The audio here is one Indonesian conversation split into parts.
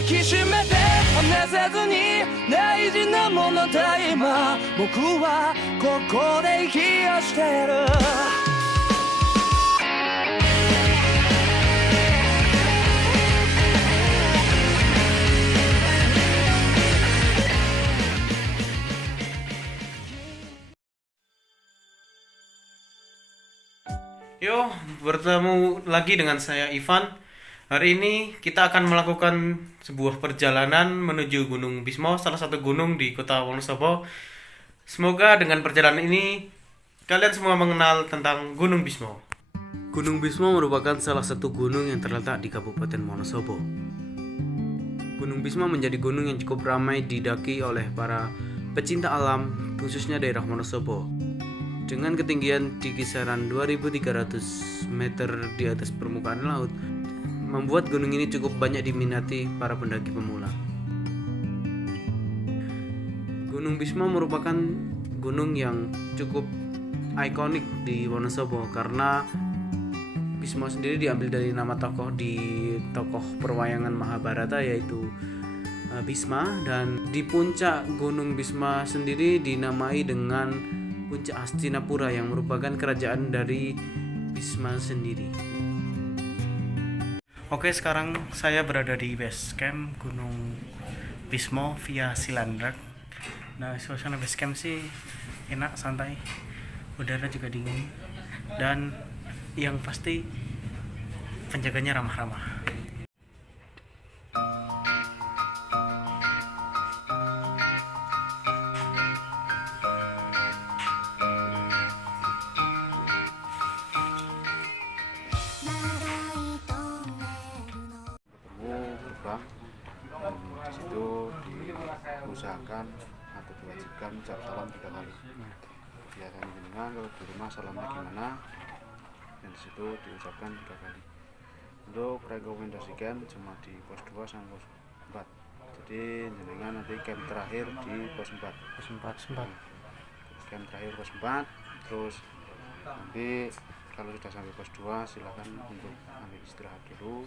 抱きしめて離さずに大事なものだ今僕はここで息をしてるYo, bertemu lagi dengan saya Ivan. Hari ini kita akan melakukan sebuah perjalanan menuju Gunung Bismo, salah satu gunung di kota Wonosobo. Semoga dengan perjalanan ini kalian semua mengenal tentang Gunung Bismo. Gunung Bismo merupakan salah satu gunung yang terletak di Kabupaten Wonosobo. Gunung Bismo menjadi gunung yang cukup ramai didaki oleh para pecinta alam, khususnya daerah Wonosobo. Dengan ketinggian di kisaran 2.300 meter di atas permukaan laut, membuat gunung ini cukup banyak diminati para pendaki pemula. Gunung Bismo merupakan gunung yang cukup ikonik di Wonosobo karena Bismo sendiri diambil dari nama tokoh perwayangan Mahabharata yaitu Bisma, dan di puncak Gunung Bisma sendiri dinamai dengan Puncak Hastinapura yang merupakan kerajaan dari Bisma sendiri. Oke, sekarang saya berada di base camp Gunung Bismo via Cilandak. Nah, suasana base camp sih enak, santai, udara juga dingin, dan yang pasti penjaganya ramah-ramah. Di situ diusahakan atau diwajibkan ucap salam 3 kali. Biasanya jenengan kalau di rumah salamnya gimana, dan di situ diucapkan 3 kali. Untuk rekomendasikan cuma di pos 2 sama pos 4. Jadi jenengan nanti camp terakhir di pos 4. Camp terakhir pos 4, terus nanti kalau sudah sampai pos 2 silahkan untuk ambil istirahat dulu,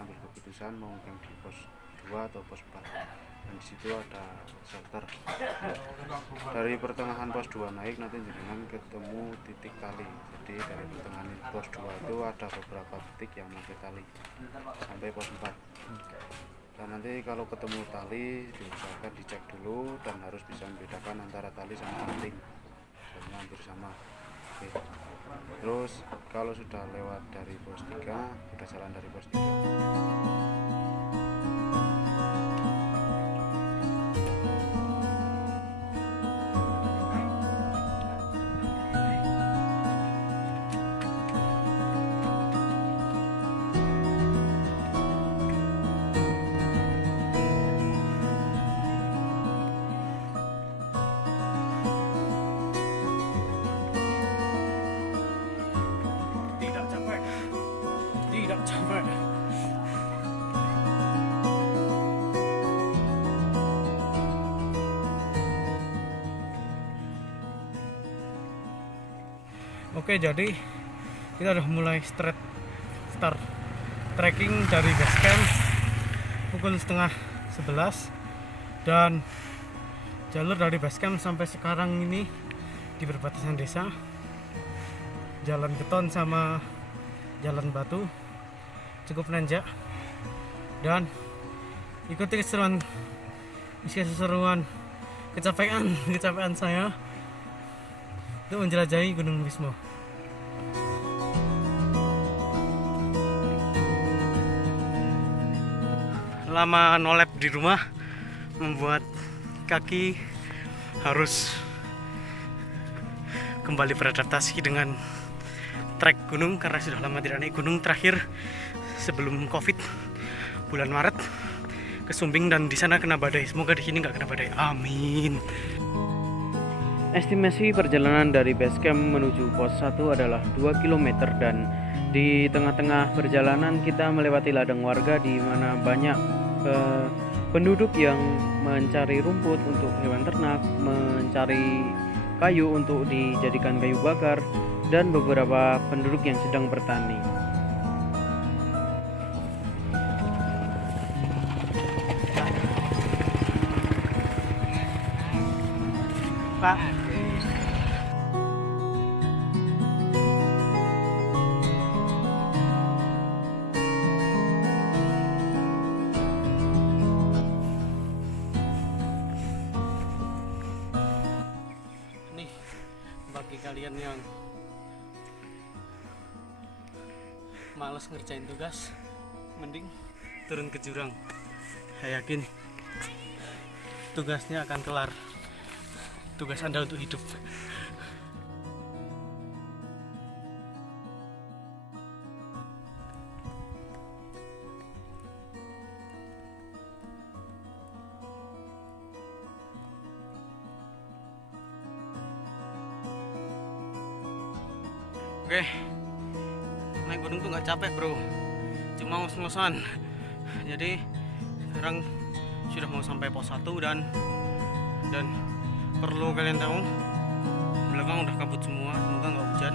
ambil keputusan mau camp di pos 2 atau pos 4. Dan di situ ada shelter. Dari pertengahan pos 2 naik nanti jenengan ketemu titik tali. Jadi dari pertengahan pos 2 itu ada beberapa titik yang pakai tali sampai pos 4. Dan nanti kalau ketemu tali diusahakan dicek dulu dan harus bisa membedakan antara tali sama ranting. Soalnya hampir sama. Oke. Terus kalau sudah lewat dari pos 3, sudah jalan dari pos 3. Tidak capek. Oke, jadi kita udah mulai start trekking dari base camp pukul 10:30, dan jalur dari base camp sampai sekarang ini di perbatasan desa, jalan beton sama jalan batu, cukup nanjak, dan ikuti keseruan kecapean saya untuk menjelajahi Gunung Bismo. Lama nolep di rumah membuat kaki harus kembali beradaptasi dengan trek gunung karena sudah lama tidak naik gunung. Terakhir sebelum Covid bulan Maret ke Sumbing, dan di sana kena badai. Semoga di sini nggak kena badai. Amin. Estimasi perjalanan dari base camp menuju pos 1 adalah 2 km, dan di tengah-tengah perjalanan kita melewati ladang warga di mana banyak penduduk yang mencari rumput untuk hewan ternak, mencari kayu untuk dijadikan kayu bakar, dan beberapa penduduk yang sedang bertani. Pak. Nih, bagi kalian yang males ngerjain tugas, mending turun ke jurang. Saya yakin tugasnya akan kelar. Tugas Anda untuk hidup. Oke, naik gunung tuh nggak capek bro, cuma ngos-ngosan. Jadi sekarang sudah mau sampai pos 1 dan perlu kalian tahu, belakang udah kabut semua, semoga nggak hujan.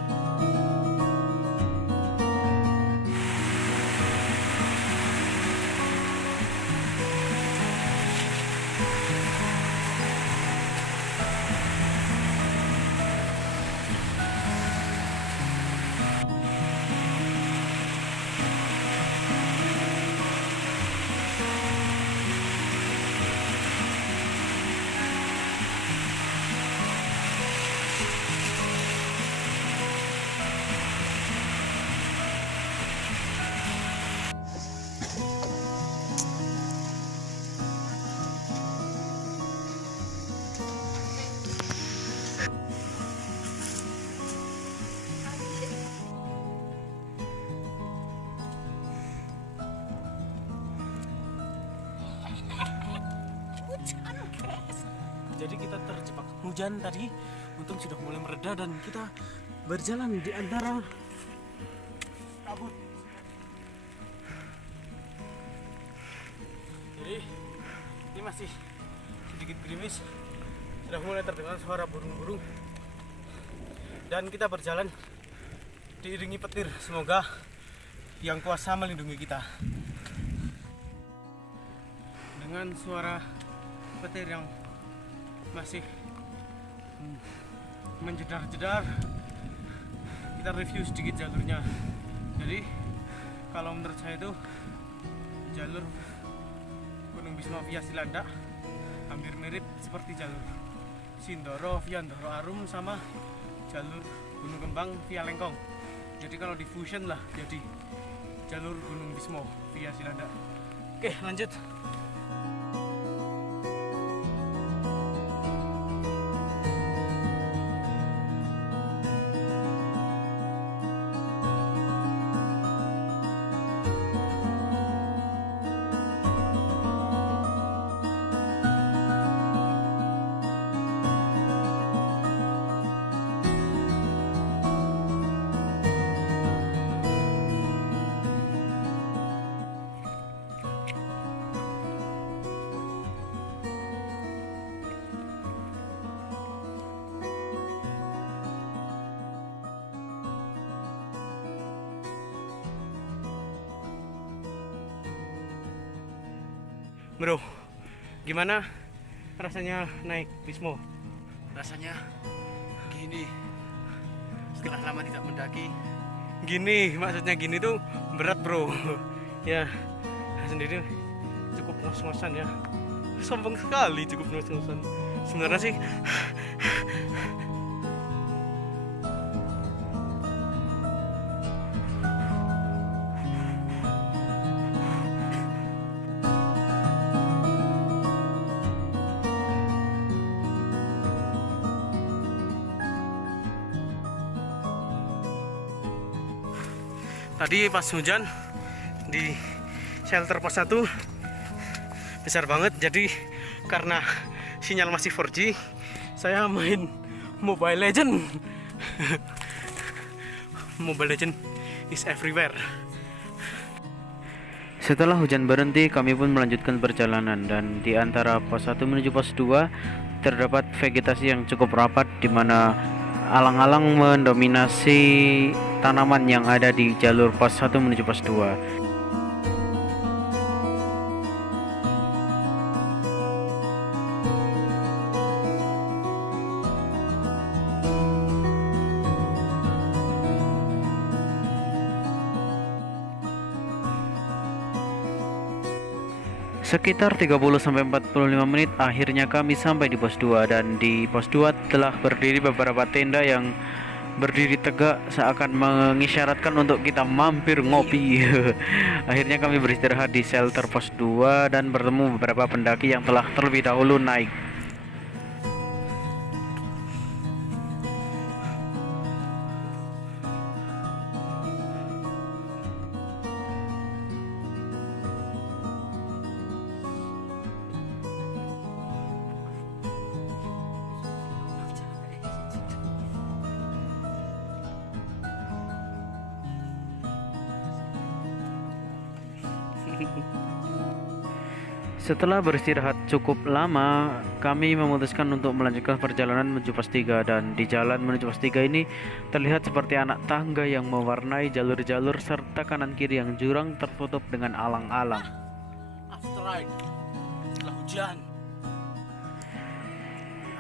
Jadi kita terjebak hujan tadi, untung sudah mulai mereda dan kita berjalan di antara kabut. Jadi ini masih sedikit gerimis, sudah mulai terdengar suara burung-burung dan kita berjalan diiringi petir. Semoga Yang Kuasa melindungi kita. Dengan suara petir yang masih menjedar-jedar, kita review sedikit jalurnya. Jadi kalau menurut saya itu jalur Gunung Bisma via Cilandak hampir mirip seperti jalur Sindoro via Ndoro Arum sama jalur Gunung Kembang via Lengkong. Jadi kalau di fusion lah jadi jalur Gunung Bisma via Cilandak. Oke, lanjut. Bro, gimana rasanya naik Bismo? Rasanya gini, setelah lama tidak mendaki. Gini, maksudnya gini tuh berat bro. Ya, sendiri cukup ngos-ngosan ya. Sombong sekali cukup ngos-ngosan. Sebenarnya sih tadi pas hujan di shelter pos 1 besar banget, jadi karena sinyal masih 4G saya main Mobile Legend. Mobile Legend is everywhere. Setelah hujan berhenti, kami pun melanjutkan perjalanan dan di antara pos 1 menuju pos 2 terdapat vegetasi yang cukup rapat di mana alang-alang mendominasi tanaman yang ada di jalur pos 1 menuju pos 2. Sekitar 30-45 menit akhirnya kami sampai di pos 2, dan di pos 2 telah berdiri beberapa tenda yang berdiri tegak seakan mengisyaratkan untuk kita mampir ngopi. Akhirnya kami beristirahat di shelter pos 2 dan bertemu beberapa pendaki yang telah terlebih dahulu naik. Setelah beristirahat cukup lama, kami memutuskan untuk melanjutkan perjalanan menuju pos 3, dan di jalan menuju pos 3 ini terlihat seperti anak tangga yang mewarnai jalur-jalur serta kanan kiri yang jurang tertutup dengan alang-alang. Asteroid. Setelah hujan.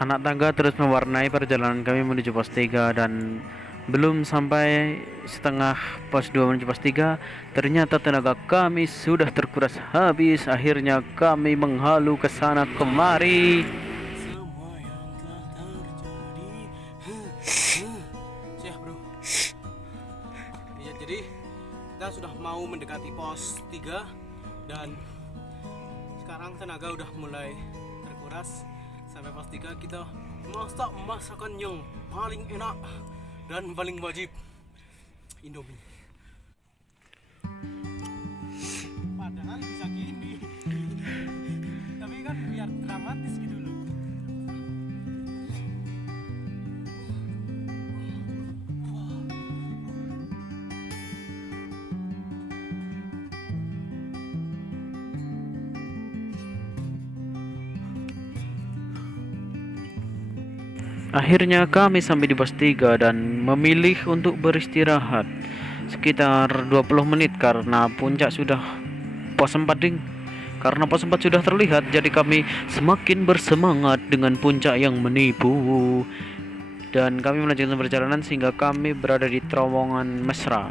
Anak tangga terus mewarnai perjalanan kami menuju pos 3, dan belum sampai setengah pos 2 menuju pos 3, ternyata tenaga kami sudah terkuras habis. Akhirnya kami menghalu ke sana kemari. Semua yang telah terjadi. Siap bro. Ya, jadi kita sudah mau mendekati pos 3 dan sekarang tenaga udah mulai terkuras. Sampai pos 3 kita masak masakan yang paling enak dan paling wajib, Indomie. Padahal bisa gini, tapi kan biar dramatis gitu loh. Akhirnya kami sampai di pos 3 dan memilih untuk beristirahat sekitar 20 menit karena puncak sudah pos 4 ding. Karena pos 4 sudah terlihat, jadi kami semakin bersemangat dengan puncak yang menipu. Dan kami melanjutkan perjalanan sehingga kami berada di terowongan Mesra.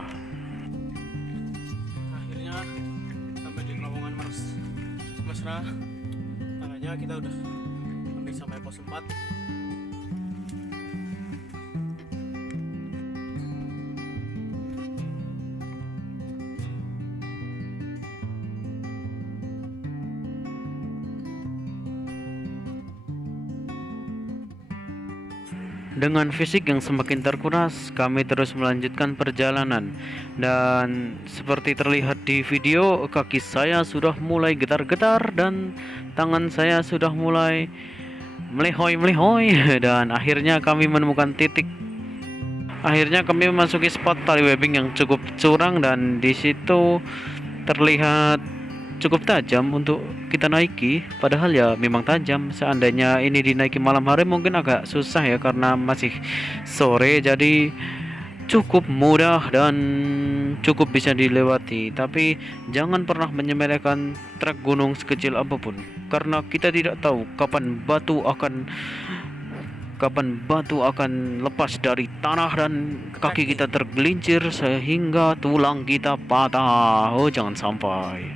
Akhirnya sampai di terowongan Mesra. Tandanya kita udah hampir sampai pos 4. Dengan fisik yang semakin terkuras, kami terus melanjutkan perjalanan. Dan seperti terlihat di video, kaki saya sudah mulai getar-getar dan tangan saya sudah mulai melehoi-melehoi. Dan akhirnya kami menemukan titik. Akhirnya kami memasuki spot tali webbing yang cukup curang, dan di situ terlihat cukup tajam untuk kita naiki. Padahal ya memang tajam. Seandainya ini dinaiki malam hari mungkin agak susah ya, karena masih sore, jadi cukup mudah dan cukup bisa dilewati. Tapi jangan pernah menyepelekan trek gunung sekecil apapun, karena kita tidak tahu kapan batu akan lepas dari tanah dan kaki kita tergelincir sehingga tulang kita patah. Oh, jangan sampai.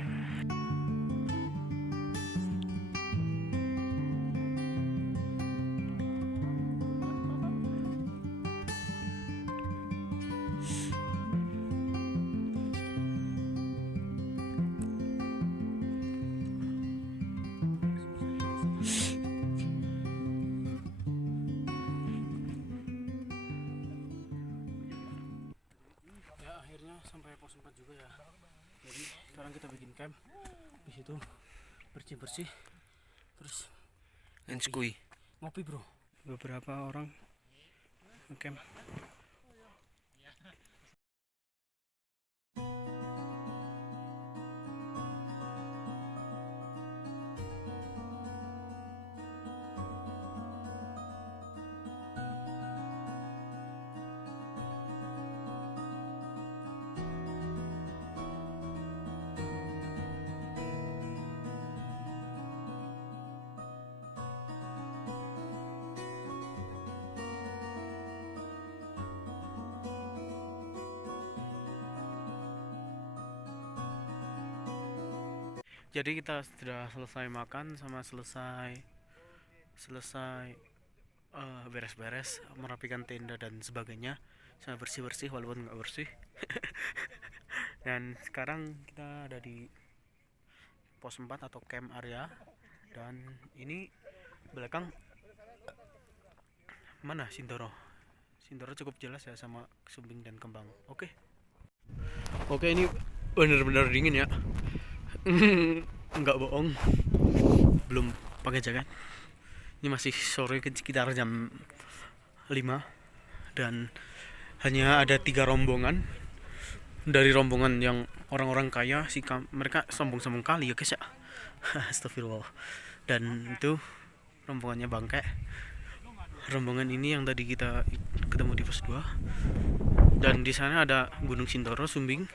Ya, akhirnya sampai pos 4 juga ya. Jadi sekarang kita bikin camp di situ, bersih-bersih, terus ngopi bro. Beberapa orang camp. Jadi kita sudah selesai makan sama selesai beres-beres, merapikan tenda dan sebagainya, sama bersih-bersih walaupun nggak bersih. Dan sekarang kita ada di pos 4 atau camp area, dan ini belakang mana Sindoro cukup jelas ya sama Sumbing dan Kembang. Oke, ini bener-bener dingin ya. Nggak bohong, belum pakai jaket. Ini masih sore sekitar jam 5 dan hanya ada 3 rombongan. Dari rombongan yang orang-orang kaya mereka sombong-sombong kali ya guys ya. Astagfirullah. Dan itu rombongannya bangke. Rombongan ini yang tadi kita ketemu di pos 2. Dan di sana ada Gunung Sindoro, Sumbing.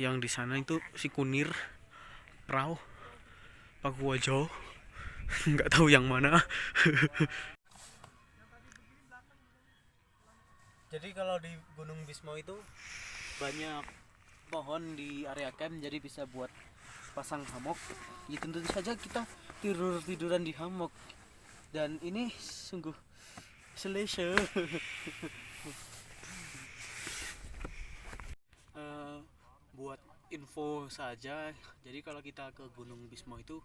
Yang di sana itu si Kunir, Prau, Pakuwajo. Nggak tahu yang mana. Jadi kalau di Gunung Bismo itu banyak pohon di area camp, jadi bisa buat pasang hammock. Ya tentu saja kita tiduran di hammock. Dan ini sungguh selesa. Buat info saja, jadi kalau kita ke Gunung Bismo itu,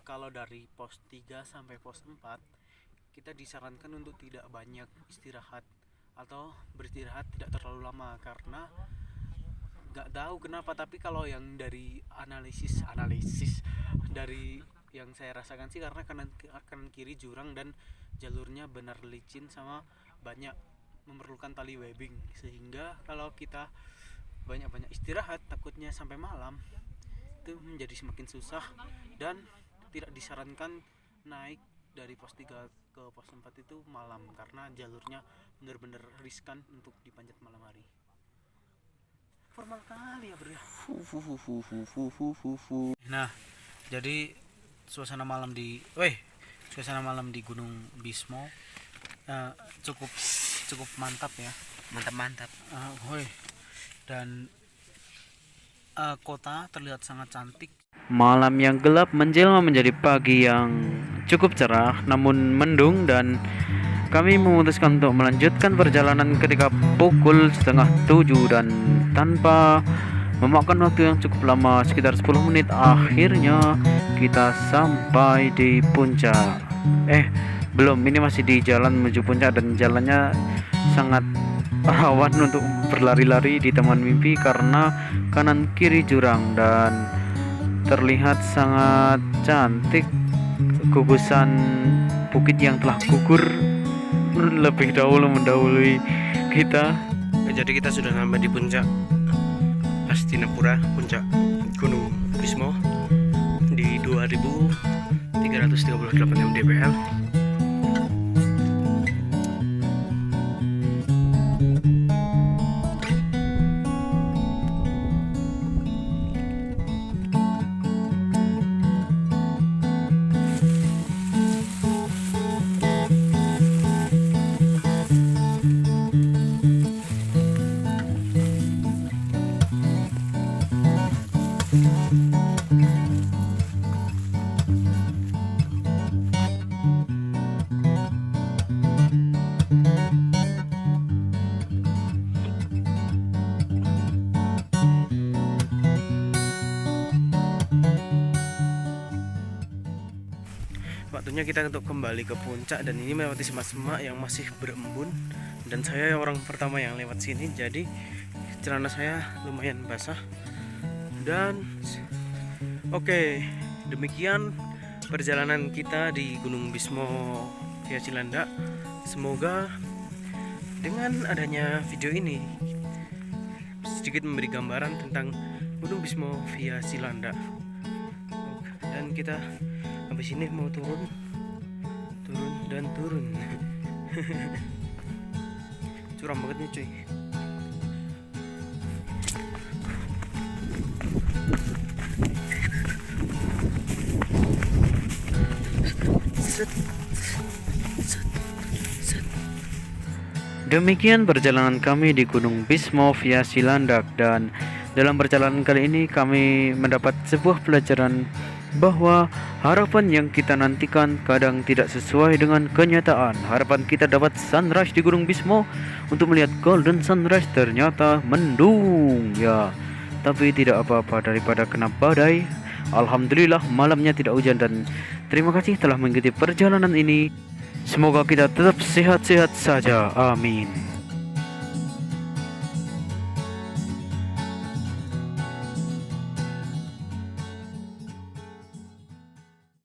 kalau dari pos 3 sampai pos 4 kita disarankan untuk tidak banyak istirahat atau beristirahat tidak terlalu lama, karena nggak tahu kenapa, tapi kalau yang dari analisis dari yang saya rasakan sih, karena kanan kiri jurang dan jalurnya benar licin sama banyak memerlukan tali webbing, sehingga kalau kita banyak-banyak istirahat takutnya sampai malam itu menjadi semakin susah, dan tidak disarankan naik dari pos 3 ke pos 4 itu malam, karena jalurnya benar-benar riskan untuk dipanjat malam hari. Formal kali ya bro ya. Nah, jadi suasana malam di Gunung Bismo cukup mantap ya. Mantap. Dan kota terlihat sangat cantik. Malam yang gelap menjelma menjadi pagi yang cukup cerah namun mendung, dan kami memutuskan untuk melanjutkan perjalanan ketika pukul 6:30, dan tanpa memakan waktu yang cukup lama sekitar 10 menit akhirnya kita sampai di puncak. Belum, ini masih di jalan menuju puncak dan jalannya sangat rawan untuk berlari-lari di taman mimpi karena kanan kiri jurang dan terlihat sangat cantik gugusan bukit yang telah gugur lebih dahulu mendahului kita. Jadi kita sudah sampai di puncak Hastinapura, puncak Gunung Bismo di 2338 mdpl. Waktunya kita untuk kembali ke puncak, dan ini melewati semak-semak yang masih berembun, dan saya orang pertama yang lewat sini, jadi celana saya lumayan basah. Dan oke, demikian perjalanan kita di Gunung Bismo via Cilandak. Semoga dengan adanya video ini sedikit memberi gambaran tentang Gunung Bismo via Cilandak. Dan kita habis ini mau turun. Curam banget nih cuy. Demikian perjalanan kami di Gunung Bismo via Cilandak, dan Dalam perjalanan kali ini kami mendapat sebuah pelajaran bahwa harapan yang kita nantikan kadang tidak sesuai dengan kenyataan. Harapan kita dapat sunrise di Gunung Bismo untuk melihat golden sunrise, ternyata mendung ya. Tapi tidak apa-apa daripada kena badai. Alhamdulillah malamnya tidak hujan, dan terima kasih telah mengikuti perjalanan ini. Semoga kita tetap sehat-sehat saja. Amin.